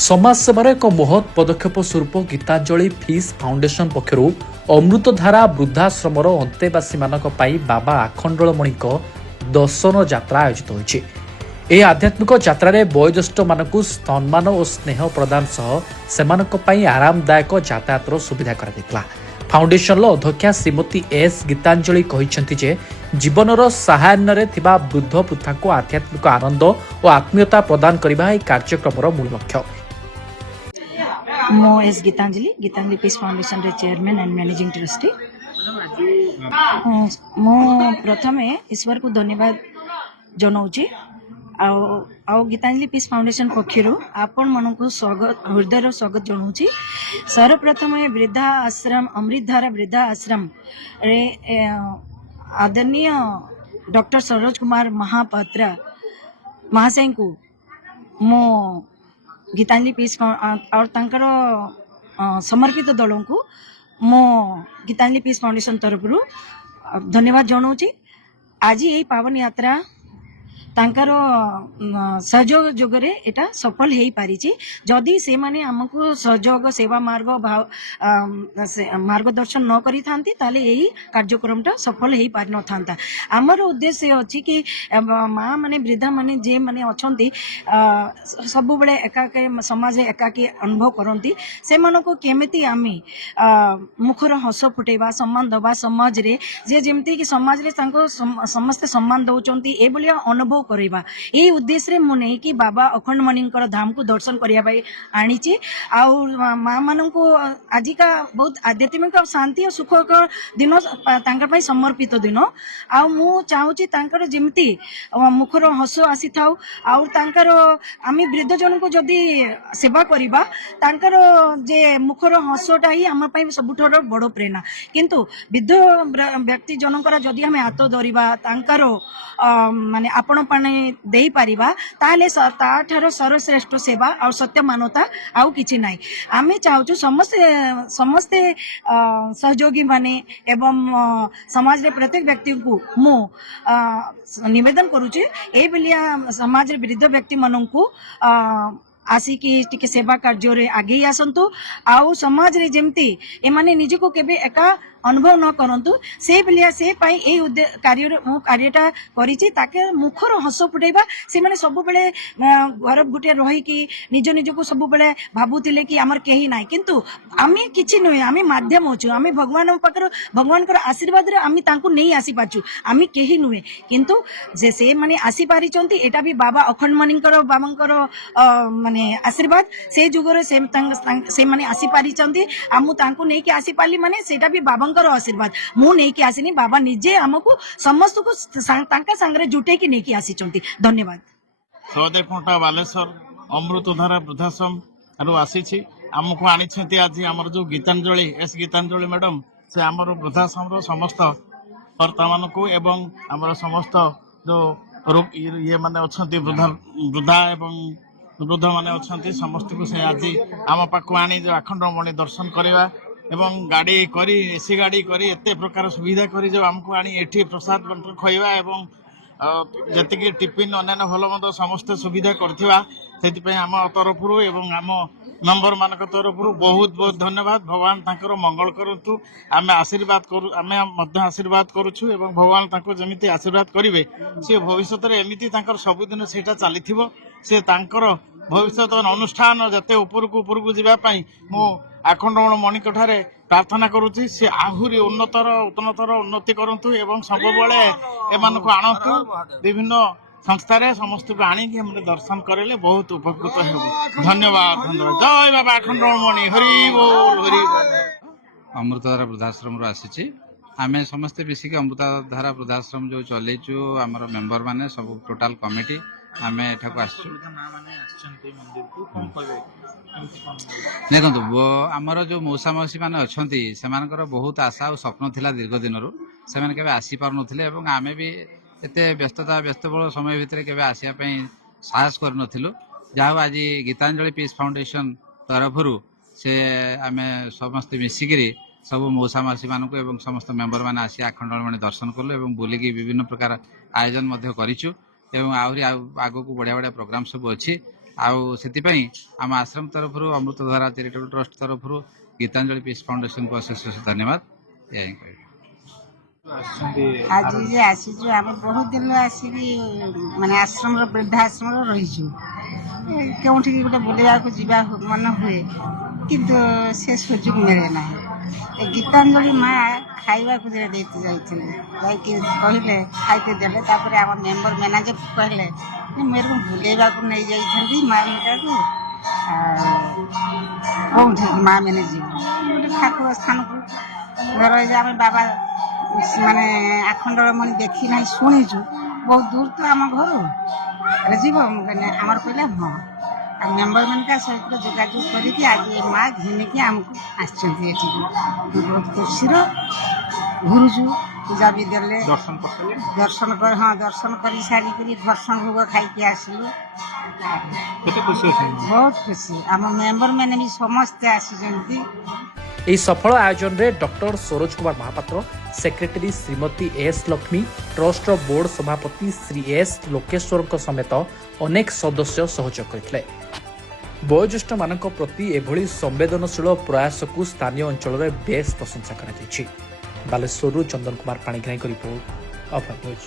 समाजसेवार एक महत् पदक्षेप स्वरूप गीतांजलि फीस फाउंडेशन पक्षर अमृतधारा वृद्धाश्रमर अंतेवासी बाबा आखंडलमणि दर्शन यात्रा आयोजित होती। यह आध्यात्मिक यात्रा वयोज्येष्ठ मानक सम्मान और स्नेह प्रदान सह आरामदायक यातायातर सुविधा कर फाउंडेशन अध्यक्षा श्रीमती एस गीतांजलि कहते जे जीवनर सहायन वृद्ध वृद्धा को आध्यात्मिक आनंद और आत्मीयता प्रदान करने कार्यक्रम मूल लक्ष्य। मो एस गीतांजलि पीस फाउंडेशन रे चेयरमैन एंड मैनेजिंग ट्रस्टी। मो प्रथमे ईश्वर को धन्यवाद जनाऊँगी आउ गीतांजलि पीस फाउंडेशन पक्षर आपण मन को स्वागत हृदय स्वागत जनाऊँगी। सर्वप्रथम वृद्धा आश्रम अमृतधारा वृद्धा आश्रम रे आदरणीय डॉक्टर सरोज कुमार महापात्रा महाशय को मो गीतांजलि पीस और तांकर समर्पित दल को मो गीतांजलि पीस फाउंडेशन तरफ धन्यवाद जनाऊँगी। आज यही पावन यात्रा तांकर सहयोग जोगरे एटा सफल हो पारी। जदि से माने हमको सहयोग सेवा मार्गदर्शन न करी थांती ताले यही कार्यक्रमटा सफल हो पारि न थांता। आमर उद्देश्य अछि कि माँ माने वृद्धा माने जे माने अछंती सब बेले एकाके समाज एकाकी अनुभव करती से मानको केमिति आमे मुखर हस फुटेबा सम्मान दबा समाज रे जे जेमती कि समाज रे तांको समस्त सम्मान दउचंती ए बलिया अनुभव करबा ए उद्देश्य रे मु नै कि बाबा अखंडमणि धाम को दर्शन करिया भाई आनीची। आउ माँ माननको आजिका बहुत आध्यात्मिक शांति और सुख दिन तांकर भाई समर्पित दिन। आउ मु चाहूची तांकर जेमती मुखर हस आसी थाउ आउ तांकर आमी वृद्ध जन को जदि सेवा करिबा तांकर जे मुखर हसटा ही आम पई सबुठर बड़ प्रेरणा। किंतु वृद्ध व्यक्ति जनकर जदि आमे हाथ धरिबा तांकर माने आपण पाने देई परिबा ताले ताठार सर्वश्रेष्ठ सेवा और सत्य मानवता आउ किछि नाही। आमे चाहूछु समस्ते सहयोगी माने एवं समाज रे प्रत्येक व्यक्ति को मो निवेदन करूचे ए बेलिया समाज रे वृद्ध व्यक्ति माननकु आसिकी टिके सेवा कार्य रे आगे आसंतु आउ समाज रे जेमती एमाने निज को केबे एका अनुभव न करंतु से बेलिया से पाई ए कार्यटा करिछि ताके मुखर हस फुटेबा से माने सब बेले घर गुटे रही कि निज निज को सब बेले भाबुतिले कि हमर केही नाही। किंतु आमी किछि नय आमी माध्यम होछु आमी भगवान पाकर भगवान कर आशीर्वाद रे आमी तांको नै आसी पाछु आमी केही नुहे। किंतु जे से माने आसी पारिचंती एटा भी बाबा अखंडमणिकर बाबांकर माने आशीर्वाद से जुगरे से माने आसी पारिचंती आमु तांको नै कि आसी पाली माने सेटा भी बाबा आशीर्वाद मु नहीं कि आसीनी बाबा निजे हमको समस्त को तांका संगरे जुटे कि नहीं कि आसी चंती। धन्यवाद। सहदेव कोंटा बालेश्वर अमृतधारा वृद्धाश्रम आरो आसी आमको आनी आज आमर जो गीतांजलि एस गीतांजलि मैडम से आमर वृद्धाश्रम रो समस्त कर्ता मानकु एवं आमर समस्त जो ये माने अछंती वृद्धा एवं वृद्ध माने अछंती समस्त को से आज आम पाखु आनी जो आखंडमणि दर्शन करवा एवं गाड़ी करी एसी गाड़ी करी एते प्रकार सुविधा करी जो हमको आनी एठी प्रसाद बंटन खइबा एवं जतिक टिफिन अन्य भल मद समस्त सुविधा करथिबा सेति पे हम तरफ एवं आम मेंबर मानक तरफ बहुत बहुत धन्यवाद। भगवान तांकर मंगल करंतु आमे आशीर्वाद करू आमे मध्य आशीर्वाद करूछु एवं भगवान तांको जेमिति आशीर्वाद करिवे से भविष्य रे एमिति तांकर सब दिन सेटा चलीथिबो से तांकर भविष्य अनुष्ठान जते ऊपर जीवा पई मो आखंडमणि ठारे प्रार्थना करुछि से आहुरी उन्नतर उन्नति करंतु एवं सब बेले एमानको आनंतु विभिन्न संस्था रे समस्त को आनी हम दर्शन करेले बहुत उपकृत हेबो। धन्यवाद धन्यवाद। जय बाबा आखंडमणि हरि बोल हरि बोल। अमृतधारा वृद्धाश्रम रो आसीछि आमे समस्त मिसिक अमृतधारा वृद्धाश्रम जो चलेछु हमर मेंबर माने सब टोटल कमिटी आमे एठा को आछू देखो आमर जो मौसा मौसी मैंने अच्छा से बहुत आशा और स्वप्न थिला दीर्घ दिन से केवे आसी पार नथिले एवं आमे भी एते व्यस्तबहुल समय भितर केवे आसिया पई साहस कर नथिलु। जाहो आज गीतांजलि पीस फाउंडेशन तरफ से आमे समस्त मिसिकी सब मौसा मौसी मानक एवं समस्त मेंबर मैंने आसी आखंडमणि दर्शन कलु एवं बुलिकी विभिन्न प्रकार आयोजन करिछु एवं आहरी आगो को बढ़िया बढ़िया प्रोग्राम सब अच्छी आउ आम आश्रम तरफ अमृतधारा चैरिटेबल ट्रस्ट तरफ गीतांजलि पीस फाउंडेशन को अशेष धन्यवाद। यही कहबी। आज जे आसीचु आम बहुत दिन आसिक माने आश्रम वृद्धाश्रम रहीचु केउठी गोटे बुलिया को जीवा मन हुए किंतु से सुযোগ मिले ना। गीतांजलि माँ खाइबा को देते जाइए कहले खाइते देले तापर आम मेंबर मैनेजर कहले मेरे को बुलेवा को नहीं जाइथंदी माँ मेटा को कौन माँ मैंने जी गोटे ठाकुर स्थान को घर आम बाबा माने आखंडलमणि देखी ना शुणीचु बहुत दूर तो आम घर जीव आमर कहले हाँ मेम्बर मान सहित जोगाजोग करके आज माँ घिनिकी आमको आसछंती बहुत खुशी घुरुचु पूजा भी देले दर्शन कर हाँ दर्शन कर सारी दर्शन भोग खाई आसलु बहुत खुशी आम मेम्बर मैंने भी समस्ते आसी। ଏହି ସଫଳ ଆୟୋଜନରେ doctor Saroj Kumar Mahapatra, secretary Shrimati S Lakshmi, ଟ୍ରଷ୍ଟର ବୋର୍ଡ ସଭାପତି ଶ୍ରୀ ଏସ୍ ଲୋକେଶ୍ୱରଙ୍କ ସମେତ ଅନେକ ସଦସ୍ୟ ସହଯୋଗ କରିଥିଲେ। ବୟୋଜ୍ୟେଷ୍ଠମାନଙ୍କ ପ୍ରତି ଏଭଳି ସମ୍ବେଦନଶୀଳ ପ୍ରୟାସକୁ ସ୍ଥାନୀୟ ଅଞ୍ଚଳରେ ବେଶ୍ ପ୍ରଶଂସା କରାଯାଇଛି। ବାଲେଶ୍ୱରରୁ ଚନ୍ଦନ କୁମାର ପାଣିଗ୍ରାହୀଙ୍କ ରିପୋର୍ଟ, ଅଫର ନ୍ୟୁଜ୍।